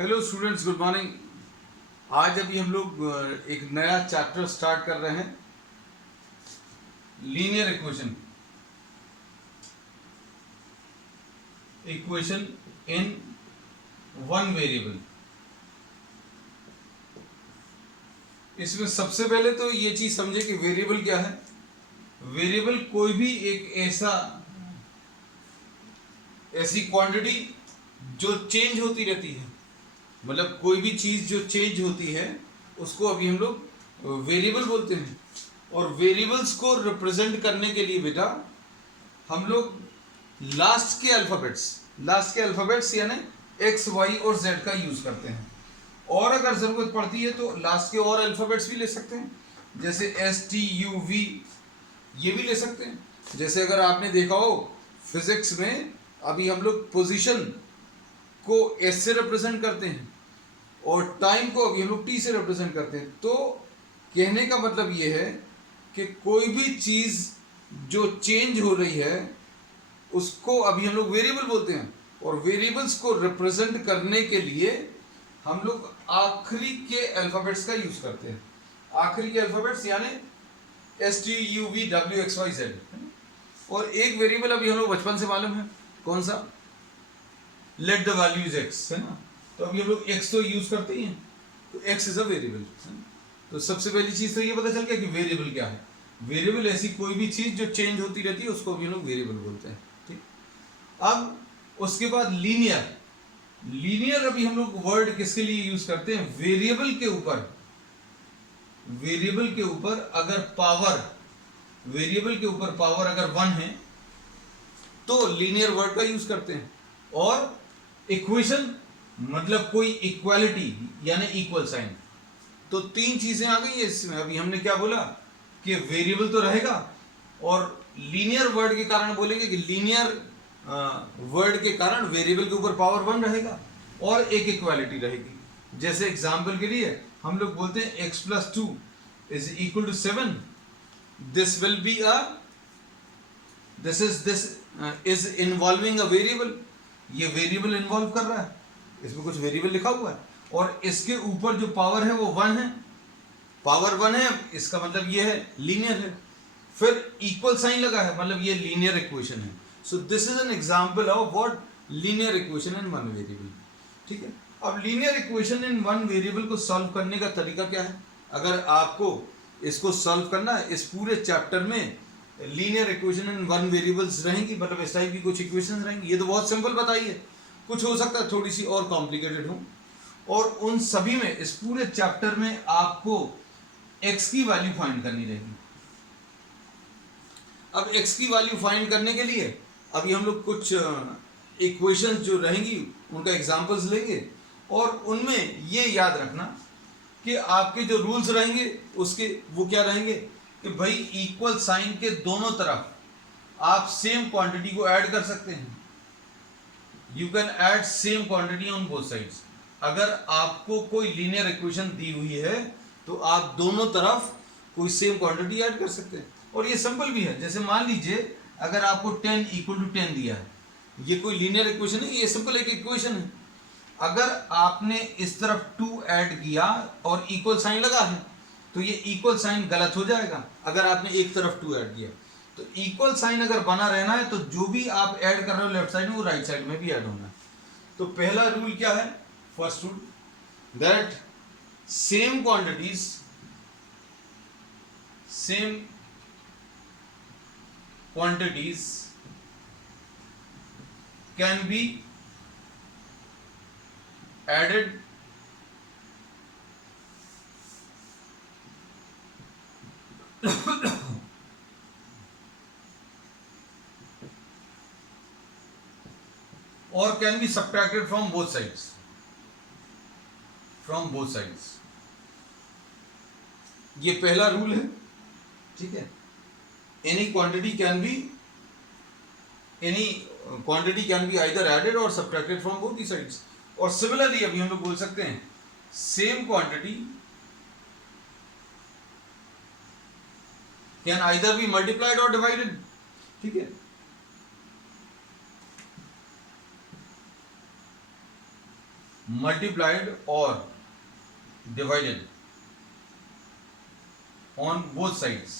Hello students, good morning. आज अभी हम लोग एक नया चैप्टर स्टार्ट कर रहे हैं, linear equation. Equation in one variable. इसमें सबसे पहले तो ये चीज समझे कि वेरिएबल क्या है। वेरिएबल कोई भी एक ऐसी क्वांटिटी जो चेंज होती रहती है, मतलब कोई भी चीज जो चेंज होती है उसको अभी हम लोग वेरिएबल बोलते हैं। और वेरिएबल्स को रिप्रेजेंट करने के लिए बेटा हम लोग लास्ट के अल्फाबेट्स यानी एक्स वाई और जेड का यूज करते हैं। और अगर जरूरत पड़ती है तो लास्ट के और अल्फाबेट्स भी ले सकते हैं, जैसे एस टी यू वी, ये भी ले सकते हैं। जैसे अगर आपने देखा हो फिजिक्स में, अभी हम लोग पोजीशन को एस से रिप्रेजेंट करते हैं और टाइम को अभी हम लोग टी से रिप्रेजेंट करते हैं। तो कहने का मतलब ये है कि कोई भी चीज जो चेंज हो रही है उसको अभी हम लोग वेरिएबल बोलते हैं। और वेरिएबल्स को रिप्रेजेंट करने के लिए हम लोग आखिरी के अल्फाबेट्स का यूज करते हैं। आखिरी के अल्फाबेट्स यानी S T U V W X Y Z. और एक वेरिएबल अभी हम लोग बचपन से मालूम है, कौन सा? Let the value is x, है ना। तो अभी हम लोग एक्स तो यूज करते ही हैं, तो एक्स इज अ वेरिएबल। तो सबसे पहली चीज तो ये पता चल गया कि वेरिएबल क्या है। वेरिएबल ऐसी कोई भी चीज जो चेंज होती रहती है उसको अभी हम लोग वेरिएबल बोलते हैं। ठीक। अब उसके बाद लीनियर। लीनियर अभी हम लोग वर्ड किसके लिए यूज करते हैं? वेरिएबल के ऊपर। वेरिएबल के ऊपर अगर पावर, वेरिएबल के ऊपर पावर अगर 1 है तो लीनियर वर्ड का यूज करते हैं। और इक्वेशन मतलब कोई इक्वालिटी यानी इक्वल साइन। तो तीन चीजें आ गई है इसमें। अभी हमने क्या बोला कि वेरिएबल तो रहेगा, और लीनियर वर्ड के कारण बोलेंगे कि लीनियर वर्ड के कारण वेरिएबल के ऊपर पावर 1 रहेगा और एक इक्वालिटी रहेगी। जैसे एग्जाम्पल के लिए हम लोग बोलते हैं x plus 2 is equal to 7। This will be a this is involving a variable. ये वेरिएबल इन्वॉल्व कर रहा है, इसमें कुछ वेरिएबल लिखा हुआ है और इसके ऊपर जो पावर है वो 1 है। पावर 1 है, इसका मतलब ये है लीनियर है। फिर इक्वल साइन लगा है, मतलब ये लीनियर इक्वेशन है। So this is an example of what? Linear equation in one variable. ठीक है। अब linear equation in one variable को सॉल्व करने का तरीका क्या है? अगर आपको इसको सॉल्व करना है, इस पूरे चैप्टर में linear equation in one variables रहेंगी, मतलब इस टाइप की कुछ इक्वेशन रहेंगी। ये तो बहुत सिंपल बताई है, कुछ हो सकता है थोड़ी सी और कॉम्प्लिकेटेड हो। और उन सभी में, इस पूरे चैप्टर में आपको x की वैल्यू फाइंड करनी रहेगी। अब x की वैल्यू फाइंड करने के लिए अभी हम लोग कुछ इक्वेशंस जो रहेंगी उनका एग्जांपल्स लेंगे, और उनमें ये याद रखना कि आपके जो रूल्स रहेंगे उसके वो क्या रहेंगे कि भाई इक्वल साइन के दोनों तरफ आप सेम क्वांटिटी को ऐड कर सकते हैं। You can add same quantity on both sides. अगर आपको कोई लीनियर इक्वेशन दी हुई है तो आप दोनों तरफ कोई सेम क्वांटिटी ऐड कर सकते हैं। और ये सिंपल भी है। जैसे मान लीजिए अगर आपको 10 इक्वल टू 10 दिया है, ये कोई लीनियर इक्वेशन है, ये सिंपल एक इक्वेशन है। अगर आपने इस तरफ 2 ऐड किया और इक्वल साइन लगा है तो ये इक्वल साइन गलत हो जाएगा अगर आपने एक तरफ 2 ऐड किया। तो इक्वल साइन अगर बना रहना है तो जो भी आप ऐड कर रहे हो लेफ्ट साइड में वो राइट साइड में भी ऐड होना है। तो पहला रूल क्या है? First rule, that same quantities can be added or can be subtracted from both sides. ये पहला रूल है। ठीक है। Any quantity can be either added और subtracted from both the sides. और सिमिलरली अभी हम लोग बोल सकते हैं same quantity can either be multiplied और डिवाइडेड। ठीक है। मल्टीप्लाइड और डिवाइडेड ऑन बोथ साइड्स।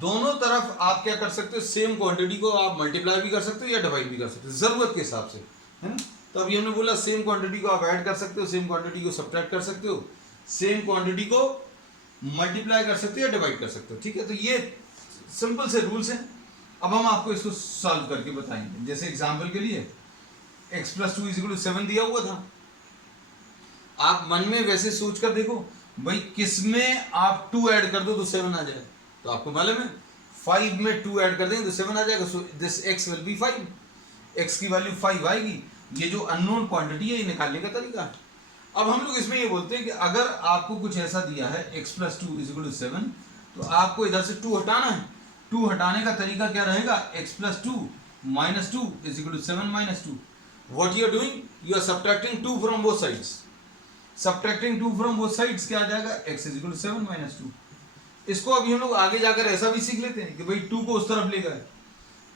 दोनों तरफ आप क्या कर सकते हो, सेम क्वांटिटी को आप मल्टीप्लाई भी कर सकते हो या डिवाइड भी कर सकते हो जरूरत के हिसाब से, है ना। तो अभी हमने बोला सेम क्वांटिटी को आप ऐड कर सकते हो, सेम क्वांटिटी को सब्ट्रैक्ट कर सकते हो, सेम क्वांटिटी को मल्टीप्लाई कर सकते हो या डिवाइड कर सकते हो, ठीक है। तो ये सिंपल से रूल्स हैं। अब हम आपको इसको सॉल्व करके बताएंगे। जैसे एग्जांपल के लिए x + 2 = 7 दिया हुआ था। आप मन में वैसे सोच कर देखो भाई, किसमें आप 2 ऐड कर दो तो 7 आ जाए। तो आपको मालूम है 5 में 2 ऐड कर देंगे तो 7 आ जाएगा। So this x will B 5, x की वैल्यू 5 आएगी। ये जो अननोन क्वांटिटी है ये निकालने का तरीका है। अब हम लोग इसमें ये बोलते हैं कि अगर आपको कुछ ऐसा दिया है x + 2 = 7, तो आपको इधर से 2 हटाना है। 2 हटाने का तरीका क्या रहेगा, x + 2 - 2 = 7 - 2। What you are doing? You are subtracting 2 from both sides. Subtracting 2 from both sides क्या आ जाएगा, x = 7 - 2। इसको अभी हम लोग आगे जाकर ऐसा भी सीख लेते हैं कि भाई 2 को उस तरफ ले गए।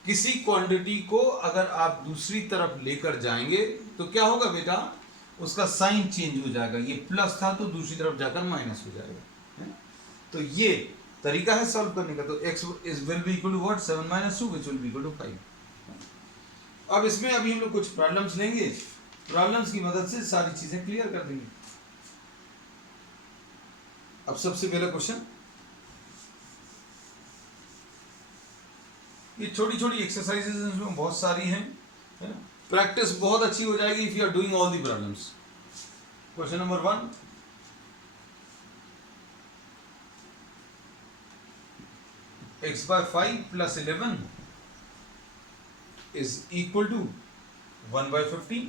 किसी क्वांटिटी को अगर आप दूसरी तरफ लेकर जाएंगे तो क्या होगा बेटा, उसका साइन चेंज हो जाएगा। ये प्लस था तो दूसरी तरफ जाकर माइनस हो जाएगा, है? तो ये तरीका है सॉल्व करने का। तो x will be equal to what, 7 - 2 which will be equal to 5। अब इसमें अभी हम लोग कुछ प्रॉब्लम्स लेंगे, प्रॉब्लम्स की मदद से सारी चीजें क्लियर कर देंगे। अब सबसे पहला क्वेश्चन, ये छोटी छोटी एक्सरसाइजेस इसमें बहुत सारी हैं, है ना। प्रैक्टिस बहुत अच्छी हो जाएगी if you are doing all the problems. Question number 1, x/5 + 11 is equal to 1/15।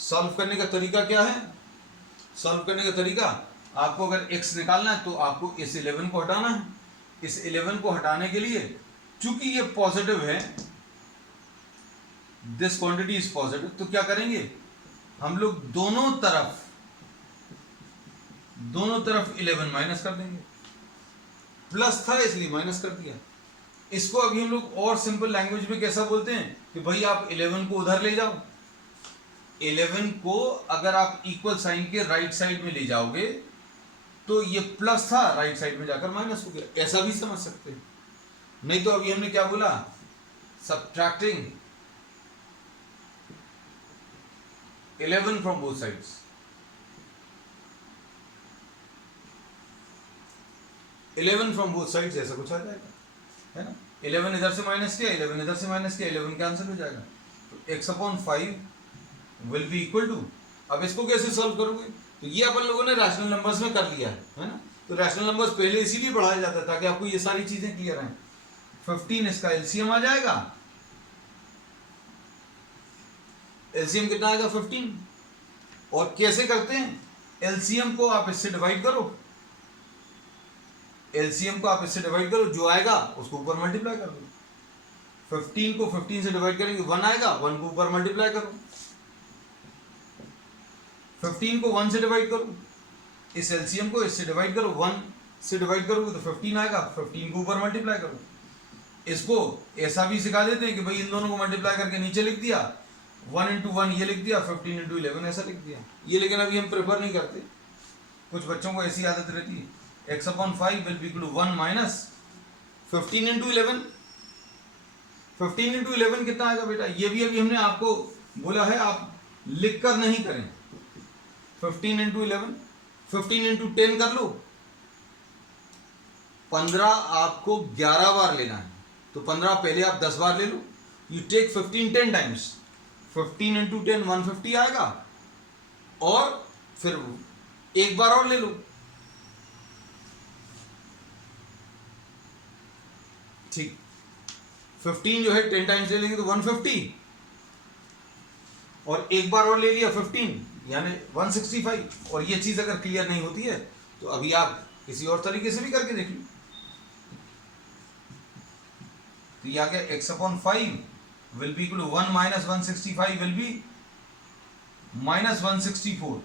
Solve करने का तरीका क्या है, सॉल्व करने का तरीका, आपको अगर x निकालना है तो आपको इस 11 को हटाना है। इस 11 को हटाने के लिए, चूंकि ये पॉजिटिव है, दिस क्वांटिटी इज पॉजिटिव, तो क्या करेंगे हम लोग दोनों तरफ 11 माइनस कर देंगे। प्लस था इसलिए माइनस कर दिया। इसको अभी हम लोग और सिंपल लैंग्वेज में कैसा बोलते हैं कि भाई आप 11 को उधर ले जाओ। 11 को अगर आप इक्वल साइन के राइट साइड में ले जाओगे तो ये प्लस था, राइट साइड में जाकर माइनस हो गया, ऐसा भी समझ सकते हैं। नहीं तो अभी हमने क्या बोला, subtracting 11 from both sides. 11 from both sides ऐसा कुछ आ जाएगा, है ना। 11 इधर से माइनस किया, 11 इधर से माइनस किया, 11 कैंसिल हो जाएगा। तो x/5 will be equal to, अब इसको कैसे सॉल्व करोगे, तो ये अपन लोगों ने रैशनल नंबर्स में कर लिया है ना। तो रैशनल नंबर्स पहले इसीलिए बढ़ाया जाता है ताकि आपको ये सारी चीजें क्लियर हैं। 15 इसका एलसीएम आ जाएगा, एलसीएम कितना आएगा 15। और कैसे करते हैं, एलसीएम को आप इससे डिवाइड करो, एलसीएम को आप इससे डिवाइड करो, जो आएगा उसको ऊपर मल्टीप्लाई कर दो। 15 को 15 से डिवाइड करेंगे 1 आएगा, 1 को ऊपर मल्टीप्लाई करो। 15 को 1 से डिवाइड करो, इस एलसीएम को इससे डिवाइड करो, 1 से डिवाइड करोगे तो 15 आएगा, 15 को ऊपर मल्टीप्लाई करो। इसको ऐसा भी सिखा देते हैं कि भाई इन दोनों को मल्टीप्लाई करके नीचे लिख दिया, 1 × 1 ये लिख दिया, 15 × 11 ऐसा लिख दिया। ये लेकिन अभी हम प्रेफर नहीं करते, कुछ बच्चों को ऐसी आदत रहती है। x/5 will be equal to 1 - 15 × 11। 15 × 11 कितना आएगा बेटा, ये भी अभी हमने आपको बोला है आप लिख कर नहीं करें। 15 × 11, 15 × 10 कर लो, 15 आपको 11 बार लेना है, तो 15 पहले आप 10 बार ले लो। यू टेक 15 10 टाइम्स, 15 × 10 150 आएगा, और फिर एक बार और ले लो, ठीक। 15 जो है 10 टाइम्स ले लेंगे तो 150, और एक बार और ले लिया 15 यानी 165। और ये चीज अगर क्लियर नहीं होती है तो अभी आप किसी और तरीके से भी करके देख लो। तो ये आ गया x/5 will be equal to 1 - 165 will be -164।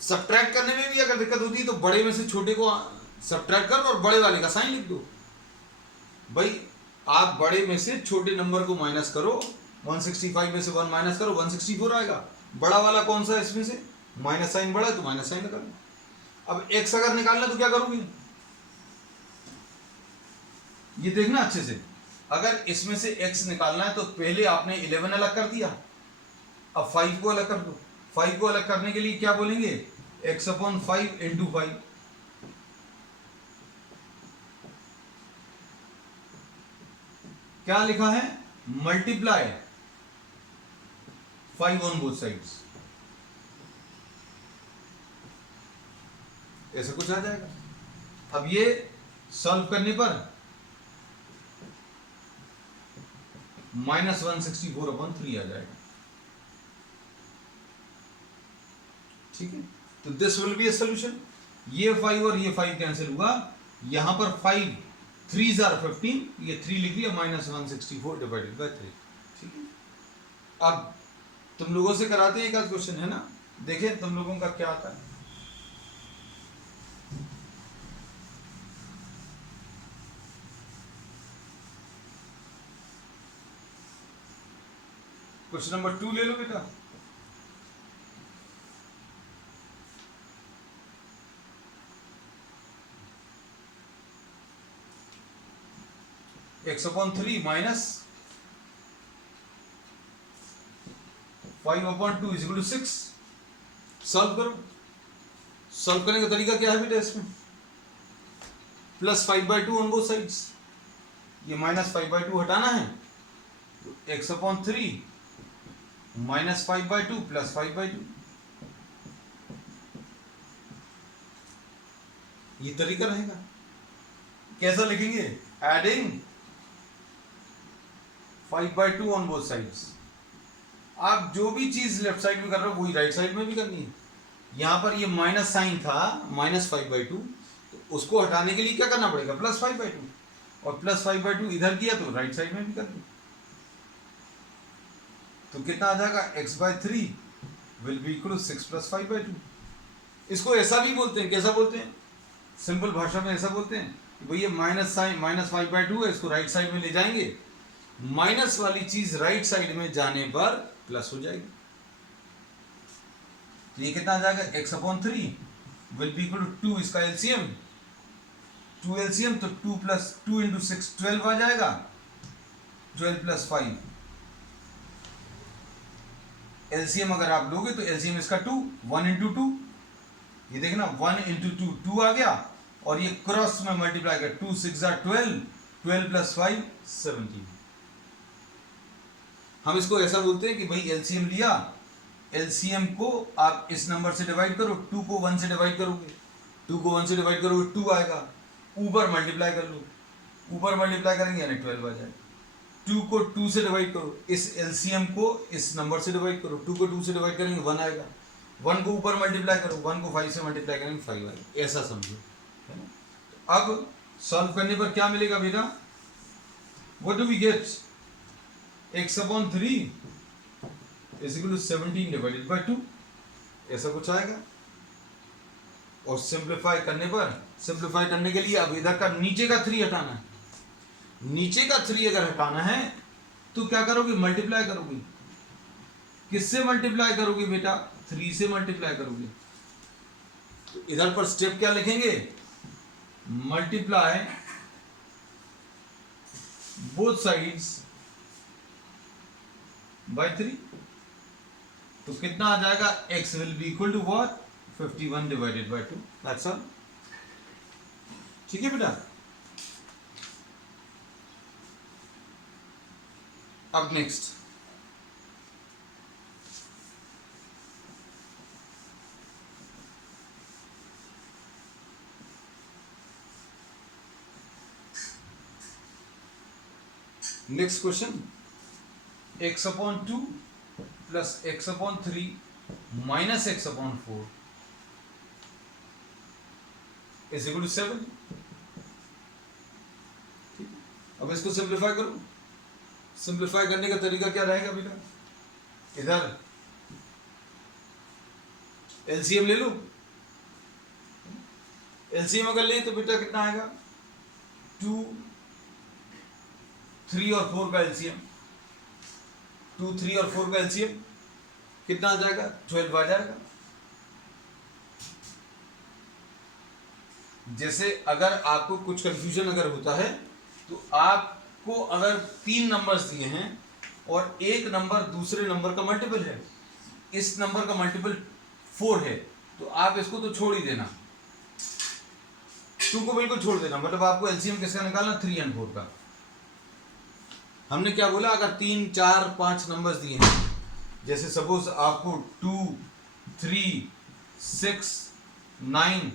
Subtract करने में भी अगर दिक्कत होती है तो बड़े में से छोटे को सब्ट्रैक्ट कर और बड़े वाले का साइन लिख दो। भाई आप बड़े में से छोटे नंबर को माइनस करो, 165 में से 1 माइनस करो, 164 आएगा। बड़ा वाला कौन सा है इसमें से? माइनस साइन बड़ा है तो माइनस साइन लगा लो। अब x अगर निकालना तो क्या करोगे? ये देखना अच्छे से, अगर इसमें से x निकालना है तो पहले आपने 11 अलग कर दिया, अब 5 को अलग कर दो। 5 को अलग करने के लिए क्या बोलेंगे? x/5 into 5। क्या लिखा है? Multiply 5 on both sides. ऐसा कुछ आ जाएगा। अब ये सॉल्व करने पर -164/3 आ जाएगा। ठीक है, तो this will B a solution. ये 5 और ये 5 कैंसिल हुआ, यहां पर 5 3s are 15, ये 3 लिख दिया, -164 डिवाइडेड बाय 3। ठीक है, अब तुम लोगों से कराते हैं एक आध क्वेश्चन, है ना? देखें तुम लोगों का क्या आता है। क्वेश्चन नंबर 2 ले लो बेटा। x/3 minus 5/2 is equal to 6। Solve करो। सॉल्व करने का तरीका क्या है बेटा? इसमें +5/2 ऑन बोथ साइड्स, ये -5/2 हटाना है, तो x/3 -5/2 +5/2, ये तरीका रहेगा। कैसा लिखेंगे? Adding 5/2 on both sides. आप जो भी चीज लेफ्ट साइड में कर रहे हो वही राइट साइड में भी करनी है। यहां पर ये माइनस साइन था, -5/2, तो उसको हटाने के लिए क्या करना पड़ेगा? +5/2, और +5/2 इधर किया तो राइट साइड में भी कर दो। तो कितना आ जाएगा? x/3 will be equal to 6 + 5/2। इसको ऐसा भी बोलते हैं, कैसा बोलते हैं? सिंपल भाषा में ऐसा बोलते हैं कि भैया माइनस साइन -5/2 है, इसको राइट साइड में ले जाएंगे, माइनस वाली चीज राइट साइड में जाने पर प्लस हो जाएगी। तो ये कितना आ जाएगा? x/3 will be equal to 2, इसका एलसीएम 2 एलसीएम, तो 2 + 2 × 6 12 आ जाएगा, 12 + 5। एलसीएम अगर आप लोगे तो एलसीएम इसका 2, 1 × 2, ये देखना 1 × 2 2 आ गया, और ये क्रॉस में मल्टीप्लाई कर 2 6 12, 12 + 5 17। हम इसको ऐसा बोलते हैं कि भाई एलसीएम लिया, एलसीएम को आप इस नंबर से डिवाइड करो, 2 को 1 से डिवाइड करोगे, 2 को 1 से डिवाइड करोगे 2 आएगा, ऊपर मल्टीप्लाई कर लो, ऊपर मल्टीप्लाई करेंगे यानी 12 आ जाएगा। 2 को 2 से डिवाइड करो, इस एलसीएम को इस नंबर से डिवाइड करो, 2 को 2 से डिवाइड करेंगे 1 आएगा, 1 को ऊपर मल्टीप्लाई करो, 1 को 5 से मल्टीप्लाई करेंगे 5 आएगा। ऐसा समझो, है ना? अब सॉल्व करने पर क्या मिलेगा बेटा? What do we get? x/3 is equal to 17 divided by 2, ऐसा कुछ आएगा। और सिंप्लीफाई करने पर, सिंप्लीफाई करने के लिए अब इधर का नीचे का 3 हटाना है। नीचे का 3 अगर हटाना है तो क्या करोगे? मल्टीप्लाई करोगे। किससे मल्टीप्लाई करोगे बेटा? 3 से मल्टीप्लाई करोगे। तो इधर पर स्टेप क्या लिखेंगे? Multiply both sides by 3। तो कितना आ जाएगा? x will be equal to what? 51 divided by 2। That's all. ठीक है बेटा? अब next, next question, x/2 plus x/3 minus x/4 is equal to 7। अब इसको सिंप्लीफाई करो। सिंप्लीफाई करने का तरीका क्या रहेगा बेटा? इधर एलसीएम ले लो, एलसीएम अगर लें तो बेटा कितना आएगा 2, 3 और 4 का एलसीएम, 2, 3 और 4 का एलसीएम कितना आ जाएगा 12 आ जाएगा। जैसे अगर आपको कुछ कंफ्यूजन अगर होता है तो आपको अगर 3 नंबर्स दिए हैं और एक नंबर दूसरे नंबर का मल्टीपल है, इस नंबर का मल्टीपल 4 है, तो आप इसको तो छोड़ ही देना, 2 को बिल्कुल छोड़ देना। मतलब आपको एलसीएम किसका निकालना 3 और 4 का। हमने क्या बोला, अगर 3, 4, 5 नंबर्स दिए हैं, जैसे सपोज आपको 2, 3, 6, 9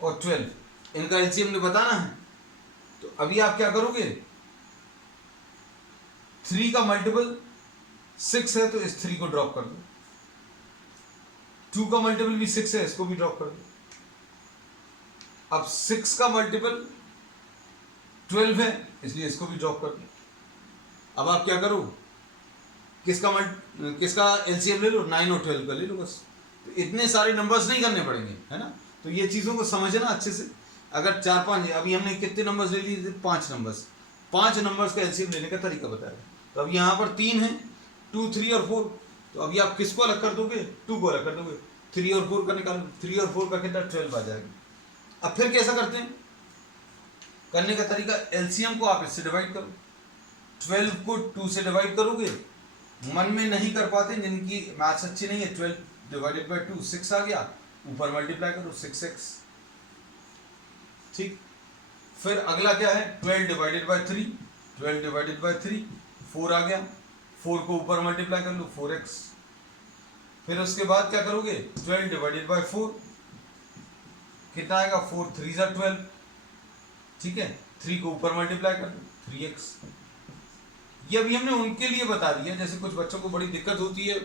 और 12 इनका एलसीएम ने बताना है, तो अभी आप क्या करोगे, 3 का मल्टीपल 6 है तो इस 3 को ड्रॉप कर दो, 2 का मल्टीपल भी 6 है, इसको भी ड्रॉप कर दो। अब 6 का मल्टीपल 12 है, इसलिए इसको भी ड्रॉप कर दो। अब आप क्या करो, किसका एलसीएम ले लो, 9 और 12 का ले लो बस। तो इतने सारे नंबर्स नहीं करने पड़ेंगे, है ना। तो ये चीज़ों को समझना अच्छे से। अगर 4, 5, अभी हमने कितने नंबर्स ले लिए थे, 5 नंबर्स, 5 नंबर्स का एलसीएम लेने का तरीका बताया। तो अब यहाँ पर 3 है, 2, 3 और 4, तो अभी आप किसको अलग कर दोगे, 2 को अलग कर दोगे, 3 और 4 का निकालो, 3 और 4 का कितना 12 आ जाएगा। अब फिर कैसा करते हैं, करने का तरीका, एलसीएम को आप इससे डिवाइड करो, 12 को 2 से डिवाइड करोगे, मन में नहीं कर पाते जिनकी मैथ्स अच्छी नहीं है, 12 डिवाइडेड बाई 2 6 आ गया, ऊपर मल्टीप्लाई करो 6x, ठीक। फिर अगला क्या है, 12 डिवाइडेड बाई 3, 12 डिवाइडेड बाई 3 4 आ गया, 4 को ऊपर मल्टीप्लाई कर लो 4x। फिर उसके बाद क्या करोगे, 12 डिवाइडेड बाई 4 कितना आएगा, 4 3 जा 12, ठीक है, 3 को ऊपर मल्टीप्लाई कर लो 3x। ये अभी हमने उनके लिए बता दिया, जैसे कुछ बच्चों को बड़ी दिक्कत होती है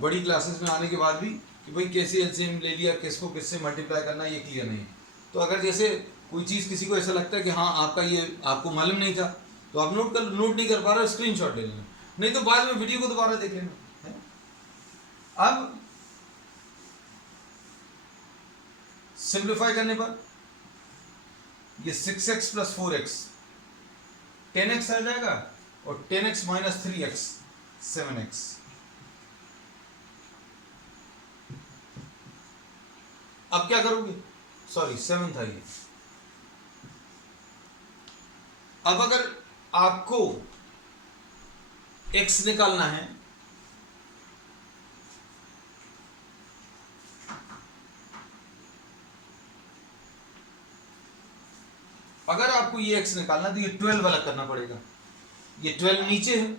बड़ी क्लासेस में आने के बाद भी कि भाई कैसे एलसीएम ले लिया, किसको किससे मल्टीप्लाई करना, ये क्लियर नहीं है। तो अगर जैसे कोई चीज़ किसी को ऐसा लगता है कि हाँ आपका ये आपको मालूम नहीं था, तो आप नोट नहीं कर पा रहे हो, स्क्रीनशॉट ले लेना, नहीं तो बाद में वीडियो को दोबारा देख लेना है। अब सिंप्लीफाई करने पर ये 6x प्लस 4x 10x आ जाएगा, और 10x माइनस 3x 7x। अब क्या करोगे, सॉरी 7 था ये। अब अगर आपको x निकालना है, अगर आपको ये x निकालना है तो ये 12 अलग करना पड़ेगा। ये 12 नीचे है,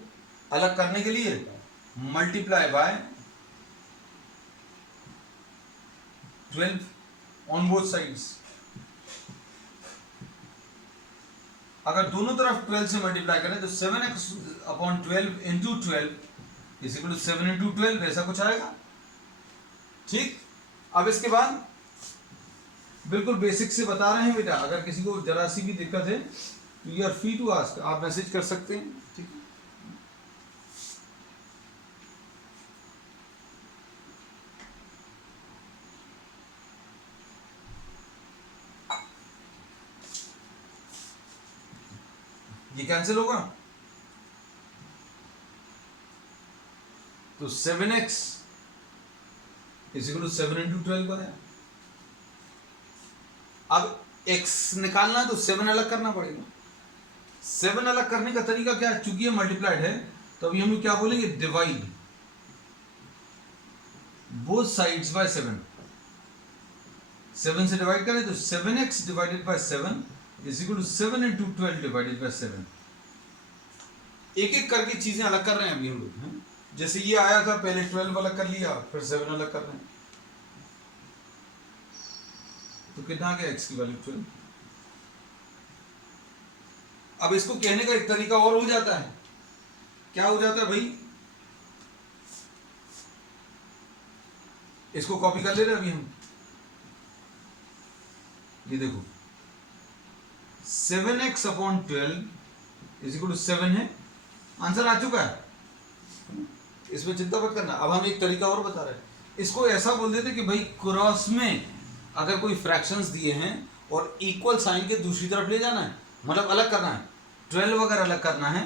अलग करने के लिए multiply by 12 on both sides. अगर दोनों तरफ 12 से मल्टीप्लाई करें तो 7x upon 12 into 12 is equal to 7 into 12, ऐसा कुछ आएगा, ठीक। अब इसके बाद बिल्कुल बेसिक से बता रहे हैं बेटा, अगर किसी को जरा सी भी दिक्कत है तो you are free to ask, आप मैसेज कर सकते हैं, ठीक है। ये कैंसिल होगा तो 7x is equal to 7 into 12 बनेगा। अब x निकालना तो 7 अलग करना पड़ेगा। 7 अलग करने का तरीका क्या है, चूंकि ये मल्टीप्लाइड है तो अभी हम लोग क्या बोलेंगे, डिवाइड बोथ साइड्स बाय 7। 7 से डिवाइड करें तो 7x divided by 7 is equal to 7 into 12 divided by 7। एक एक करके चीजें अलग कर रहे हैं अभी हम लोग, हैं? जैसे ये आया था, पहले 12 अलग कर लिया, फिर 7 अलग कर रहे हैं, तो कितना आ गया x की वैल्यू 12। अब इसको कहने का एक तरीका और हो जाता है, क्या हो जाता है भाई, इसको कॉपी कर ले रहे हैं अभी हम, ये देखो 7x upon 12 is equal to 7 है, आंसर आ चुका है, इसमें चिंता मत करना। अब हम एक तरीका और बता रहे हैं, इसको ऐसा बोल देते कि भाई क्रॉस में अगर कोई फ्रैक्शंस दिए हैं और इक्वल साइन के दूसरी तरफ ले जाना है, मतलब अलग करना है, 12 अगर अलग करना है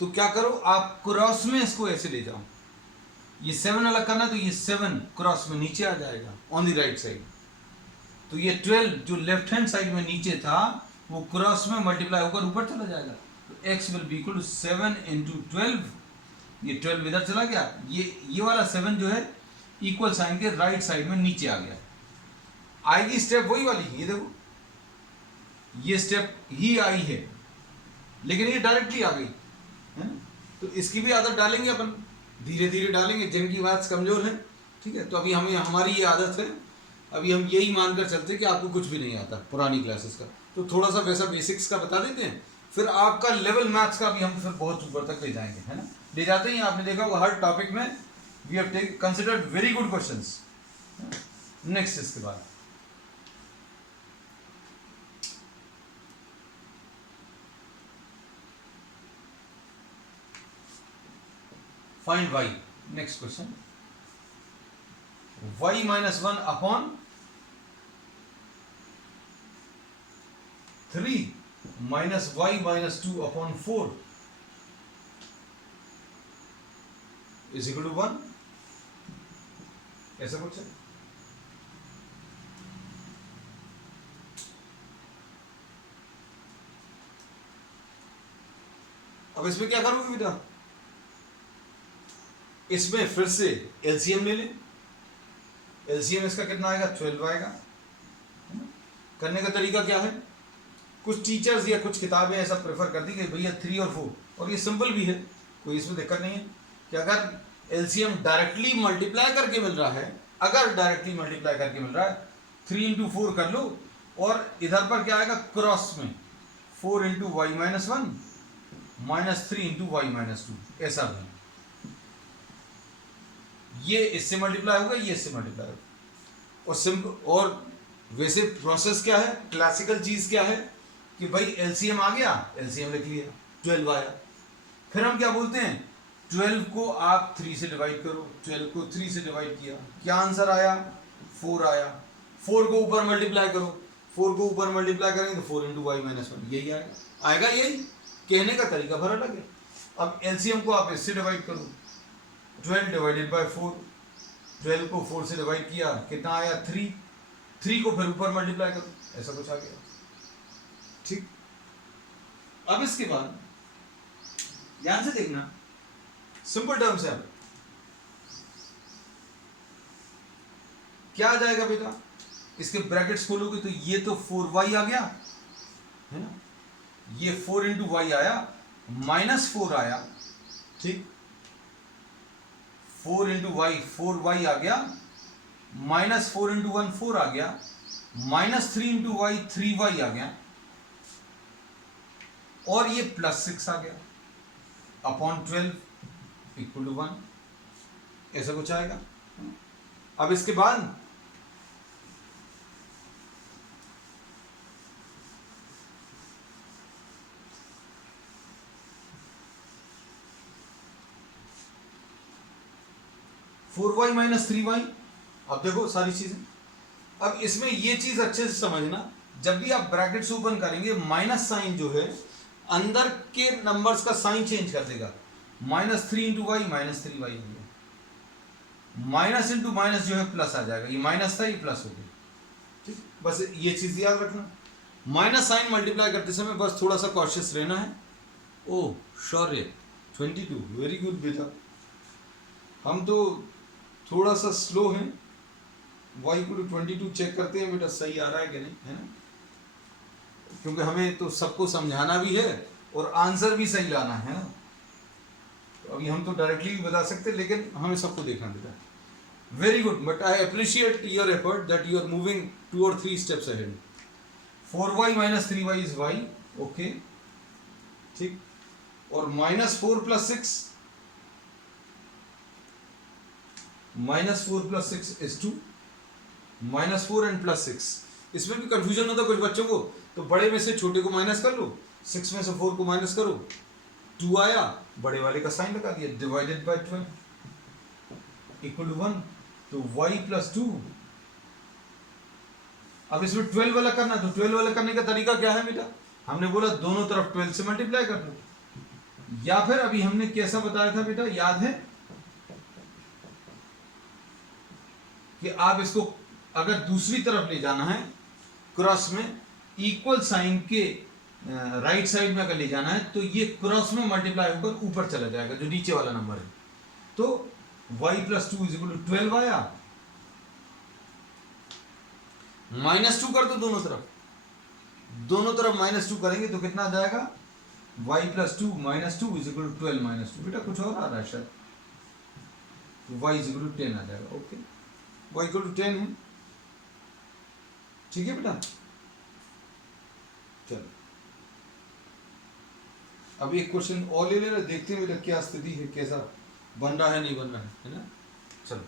तो क्या करो, आप क्रॉस में इसको ऐसे ले जाओ। ये 7 अलग करना है तो ये 7 क्रॉस में नीचे आ जाएगा ऑन द राइट साइड। तो ये 12 जो लेफ्ट हैंड साइड में नीचे था वो क्रॉस में मल्टीप्लाई होकर ऊपर चला जाएगा। तो x will be equal to 7 into 12, ये 12 इधर चला गया, ये वाला 7 जो है इक्वल साइन के राइट साइड में नीचे आ गया। आएगी स्टेप वही वाली, ये देखो ये स्टेप ही आई है लेकिन ये डायरेक्टली आ गई है ना। तो इसकी भी आदत डालेंगे अपन, धीरे धीरे डालेंगे जिनकी बात कमजोर है। ठीक है, तो अभी हमें हमारी ये आदत है, अभी हम यही मानकर चलते हैं कि आपको कुछ भी नहीं आता पुरानी क्लासेस का, तो थोड़ा सा वैसा बेसिक्स का बता देते हैं, फिर आपका लेवल मैथ्स का भी हम फिर बहुत ऊपर तक ले जाएंगे, है ना। ले जाते ही आपने देखा होगा हर टॉपिक में we have considered very good questions. Next इसके बाद find y। Next question, y minus 1 upon 3 minus y minus 2 upon 4 is equal to 1, ऐसा कुछ है। अब इसमें क्या करोगे बेटा, इसमें फिर से एलसीएम ले लें। एलसीएम इसका कितना आएगा, 12 आएगा। करने का तरीका क्या है, कुछ टीचर्स या कुछ किताबें ऐसा प्रेफर कर दी कि भैया 3 और 4, और ये सिंपल भी है, कोई इसमें दिक्कत नहीं है कि अगर एलसीएम डायरेक्टली मल्टीप्लाई करके मिल रहा है, अगर डायरेक्टली मल्टीप्लाई करके मिल रहा है 3 इंटू 4 कर लो, और इधर पर क्या आएगा क्रॉस में 4 into y minus 1 minus 3 into y minus 2, ऐसा भी ये इससे मल्टीप्लाई होगा, ये इससे मल्टीप्लाई होगा। और सिंपल, और वैसे प्रोसेस क्या है, क्लासिकल चीज क्या है कि भाई एलसीएम आ गया, एलसीएम लिख लिया, 12 आया, फिर हम क्या बोलते हैं 12 को आप 3 से डिवाइड करो, 12 को 3 से डिवाइड किया, क्या आंसर आया 4 आया, 4 को ऊपर मल्टीप्लाई करो, 4 को ऊपर मल्टीप्लाई करेंगे तो 4 इंटू वाई माइनस 1, यही आएगा, यही कहने का तरीका भर अलग है। अब एलसीएम को आप इससे डिवाइड करो, 12 डिवाइडेड बाय 4, 12 को 4 से डिवाइड किया, कितना आया 3, 3 को फिर ऊपर मल्टीप्लाई करो, ऐसा कुछ आ गया। ठीक, अब इसके बाद ध्यान से देखना, सिंपल टर्म्स है, क्या आ जाएगा बेटा, इसके ब्रैकेट्स खोलोगे तो ये तो 4y आ गया है ना, ये 4 इंटू वाई आया, माइनस 4 आया, ठीक, 4 इंटू वाई 4y आ गया, माइनस 4 इंटू 1 4 आ गया, माइनस 3 इंटू वाई 3y आ गया, और ये प्लस 6 आ गया अपॉन 12 इक्वल टू 1, ऐसा कुछ आएगा। अब इसके बाद फोर वाई माइनस 3y, अब देखो सारी चीजें, अब इसमें ये चीज अच्छे से समझना, जब भी आप ब्रैकेट्स ओपन करेंगे माइनस साइन जो है अंदर के नंबर्स का साइन चेंज कर देगा, minus 3 into y minus 3y हो गया, माइनस इंटू माइनस जो है प्लस आ जाएगा, ये माइनस था ये प्लस हो गया, ठीक, बस ये चीज याद रखना। माइनस साइन मल्टीप्लाई करते समय बस थोड़ा सा कॉशियस रहना है। ओह शौर्य 22, वेरी गुड बेटा, हम तो थोड़ा सा स्लो हैं, y को 22 चेक करते हैं बेटा सही आ रहा है कि नहीं, है ना, क्योंकि हमें तो सबको समझाना भी है और आंसर भी सही लाना है ना। तो अभी हम तो डायरेक्टली भी बता सकते हैं लेकिन हमें सबको देखना देता है। Very good, but I appreciate your effort that you are moving 2 or 3 steps ahead. 4y minus 3y is y, okay, ठीक, और minus 4 plus 6, minus 4 plus 6 is 2, minus 4 and plus 6, इसमें भी कंफ्यूजन होता है कुछ बच्चों को, तो बड़े में से छोटे को माइनस कर लो, 6 में से 4 को माइनस करो, 2 आया, बड़े वाले का साइन लगा दिया, डिवाइडेड बाय 12 इक्वल टू 1, तो y प्लस 2 अब इसमें 12 वाला करना, तो 12 वाला करने का तरीका क्या है बेटा? हमने बोला दोनों तरफ 12 से मल्टीप्लाई कर दो, या फिर अभी हमने कैसा बताया था बेटा, याद है कि आप इसको अगर दूसरी तरफ ले जाना है, क्रॉस में इक्वल साइन के राइट साइड में अगर ले जाना है, तो ये क्रॉस में मल्टीप्लाई होकर ऊपर चला जाएगा जो नीचे वाला नंबर है। तो y + 2 = 12 आया, -2 कर दो दोनों तरफ, -2 करेंगे तो कितना आ जाएगा, y + 2 - 2 = 12 - 2। बेटा कुछ और आ रहा है शायद, तो y = 10 आ जाएगा। ओके, y = 10 है, ठीक है बेटा। चलो अब एक क्वेश्चन और ले लेना, देखते हैं बेटा क्या स्थिति है, कैसा बन रहा है, नहीं बन रहा है ना। चलो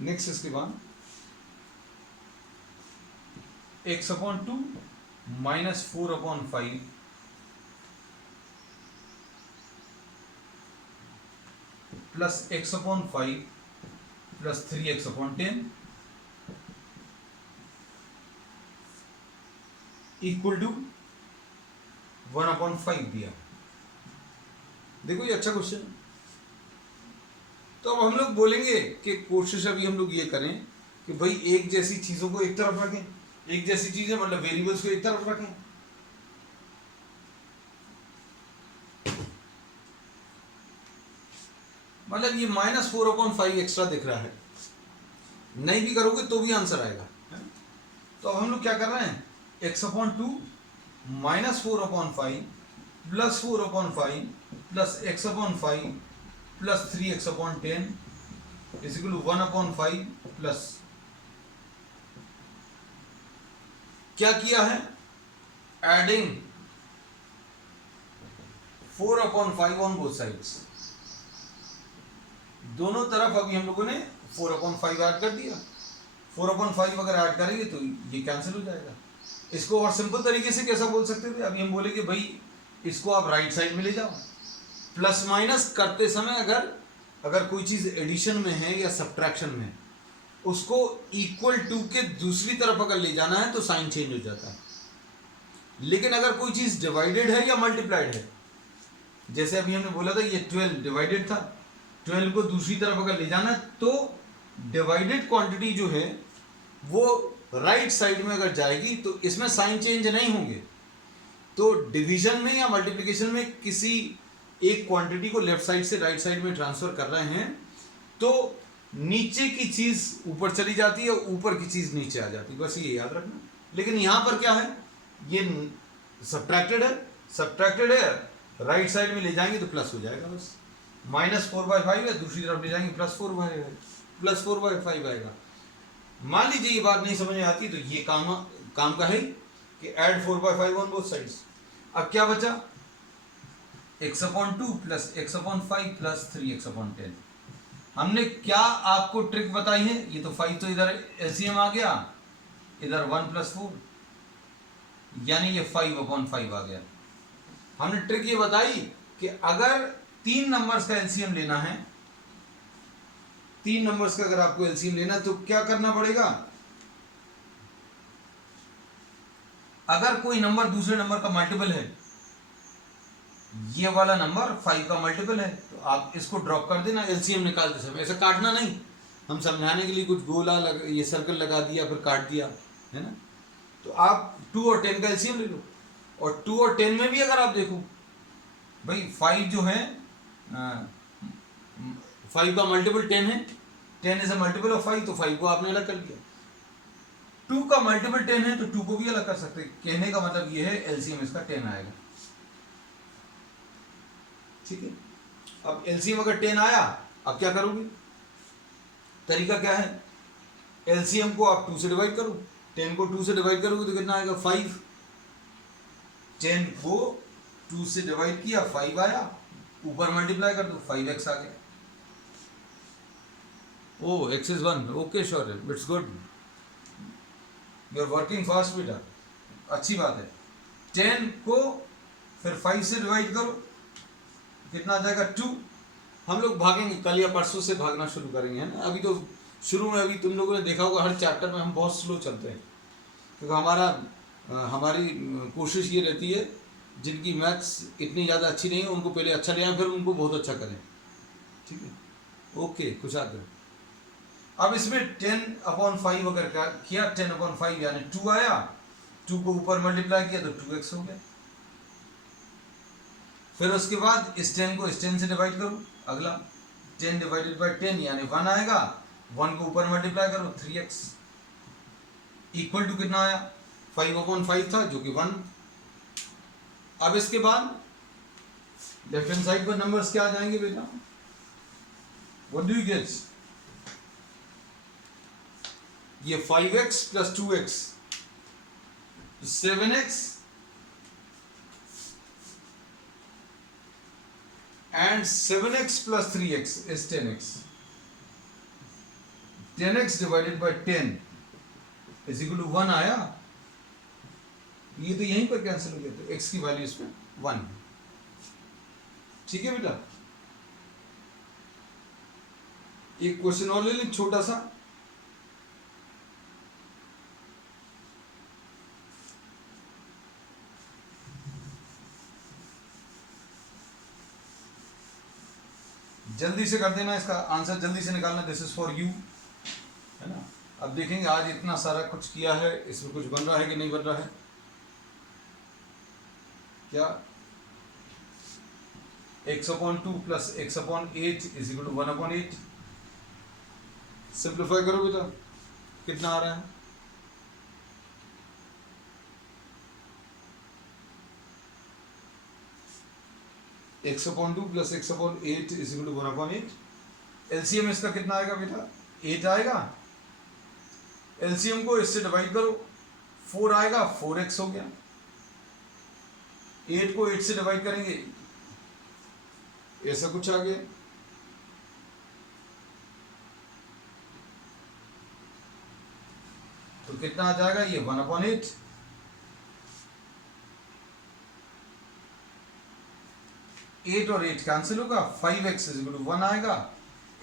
नेक्स्ट, इसके बाद x/2 - 4/5 plus x/5 plus 3x/10 equal to 1/5 दिया। देखो ये अच्छा क्वेश्चन है। तो अब हम लोग बोलेंगे कि कोशिश अभी हम लोग ये करें कि भाई एक जैसी चीजों को एक तरफ रखें, एक जैसी चीजें मतलब वेरिएबल्स को एक तरफ रखें। मतलब ये -4/5 एक्स्ट्रा दिख रहा है, नहीं भी करोगे तो भी आंसर आएगा। तो अब हम लोग क्या कर रहे हैं, x/2 - 4/5 plus 4/5 plus x/5 plus 3x/10 = 1/5 plus क्या किया है, एडिंग 4/5 ऑन बोथ साइड्स। दोनों तरफ अभी हम लोगों ने 4/5 ऐड कर दिया। 4/5 अगर ऐड करेंगे तो ये कैंसिल हो जाएगा। इसको और सिंपल तरीके से कैसा बोल सकते थे, अभी हम बोलेंगे भाई इसको आप राइट साइड में ले जाओ। प्लस माइनस करते समय अगर कोई चीज एडिशन में है या सब्ट्रैक्शन में, उसको इक्वल टू के दूसरी तरफ अगर ले जाना है तो साइन चेंज हो जाता है। लेकिन अगर कोई चीज डिवाइडेड है या मल्टीप्लाइड है, जैसे अभी हमने बोला था ये 12 डिवाइडेड था, 12 को दूसरी तरफ अगर ले जाना है तो डिवाइडेड क्वांटिटी जो है वो राइट साइड में अगर जाएगी तो इसमें साइन चेंज नहीं होंगे। तो डिवीजन में या मल्टीप्लिकेशन में किसी एक क्वांटिटी को लेफ्ट साइड से राइट साइड में ट्रांसफर कर रहे हैं तो नीचे की चीज ऊपर चली जाती है, ऊपर की चीज नीचे आ जाती है, बस ये याद रखना। लेकिन यहां पर क्या है, ये सब्ट्रैक्टेड है, राइट साइड में ले जाएंगे तो प्लस हो जाएगा, बस -4/5 है, दूसरी तरफ ले जाएंगे प्लस 4/5 आएगा। मान लीजिए ये बात नहीं समझ में आती तो ये काम का है कि ऐड 4/5 ऑन बोथ साइड्स। अब क्या बचा, x/2 plus x/5 plus 3x/10। हमने क्या आपको ट्रिक बताई है, ये तो 5 तो इधर एलसीएम आ गया, इधर 1 + 4 यानी ये 5/5 आ गया। हमने ट्रिक ये बताई कि अगर 3 नंबर्स का एलसीएम लेना है, 3 नंबर्स का अगर आपको एलसीएम लेना है तो क्या करना पड़ेगा, अगर कोई नंबर दूसरे नंबर का मल्टीपल है, ये वाला नंबर 5 का मल्टीपल है, तो आप इसको ड्रॉप कर देना एलसीएम निकालते समय। ऐसे काटना नहीं, हम समझाने के लिए कुछ गोला ये सर्कल लगा दिया फिर काट दिया, है ना। तो आप 2 और 10 का एलसीएम ले लो, और 2 और 10 में भी अगर आप देखो भाई 5 जो है 5 का मल्टीपल 10 है, 10 इज अ मल्टीपल ऑफ 5, तो 5 को आपने अलग कर दिया। 2 का मल्टीपल 10 है तो 2 को भी अलग कर सकते हैं। कहने का मतलब ये है एलसीएम इसका 10 आएगा, ठीक है। अब एलसीएम अगर 10 आया, अब क्या करोगे, तरीका क्या है, एलसीएम को आप 2 से डिवाइड करो, 10 को 2 से डिवाइड करोगे तो कितना आएगा 5, 10 को 2 से डिवाइड किया 5 आया, ऊपर मल्टीप्लाई कर दो 5x आ गया। Oh x is 1, okay sure, it's good, you are working fast बेटा, अच्छी बात है। 10 को फिर 5 से डिवाइड करो, कितना आ जाएगा 2। हम लोग भागेंगे कल या परसों से भागना शुरू करेंगे, है ना। अभी तो शुरू में, अभी तुम लोगों ने देखा होगा हर चैप्टर में हम बहुत स्लो चलते हैं, क्योंकि हमारी कोशिश ये रहती है जिनकी मैथ्स इतनी ज़्यादा अच्छी नहीं है उनको पहले अच्छा ले आए, फिर उनको बहुत अच्छा करें, ठीक है। ओके कुशाग्र। अब इसमें 10/5 अगर किया, 10/5 यानी 2 आया, 2 को ऊपर मल्टीप्लाई किया तो 2x हो गया। फिर उसके बाद इस 10 को इस 10 से डिवाइड करो, अगला 10 डिवाइडेड बाई 10 यानी 1 आएगा, 1 को ऊपर मल्टीप्लाई करो 3x, इक्वल टू कितना आया 5/5 था जो कि 1। अब इसके बाद लेफ्ट हैंड साइड पर नंबर्स क्या आ जाएंगे बेटा, व्हाट डू यू गेट, ये 5x plus 2x 7x and 7x plus 3x is 10x. 10x divided by 10 is equal to 1 आया, ये तो यहीं पर कैंसिल हो गया, तो x की वैल्यू इसमें 1। ठीक है बेटा, एक क्वेश्चन और ले लें छोटा सा। जल्दी से कर देना, इसका आंसर जल्दी से निकालना, दिस इज फॉर यू, है ना। अब देखेंगे आज इतना सारा कुछ किया है, इसमें कुछ बन रहा है कि नहीं बन रहा है। क्या x/2 plus x/8 is equal to 1/8, simplify करो बेटा, कितना आ रहा है, x/2 plus x/8 is equal to 1/8। LCM इसका कितना आएगा बेटा, 8 आएगा। एलसीएम को इससे डिवाइड करो, 4 आएगा, 4x हो गया। 8 को 8 से डिवाइड करेंगे, ऐसा कुछ आ गया। तो कितना आ जाएगा ये 1/8। 8 और 8 कैंसिल होगा, 5x इज इक्वल टू 1 आएगा,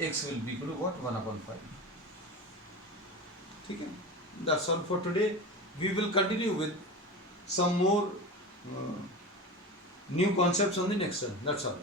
x will be equal to what 1/5। ठीक है, that's all for today. We will continue with some more new concepts on the next one. That's all.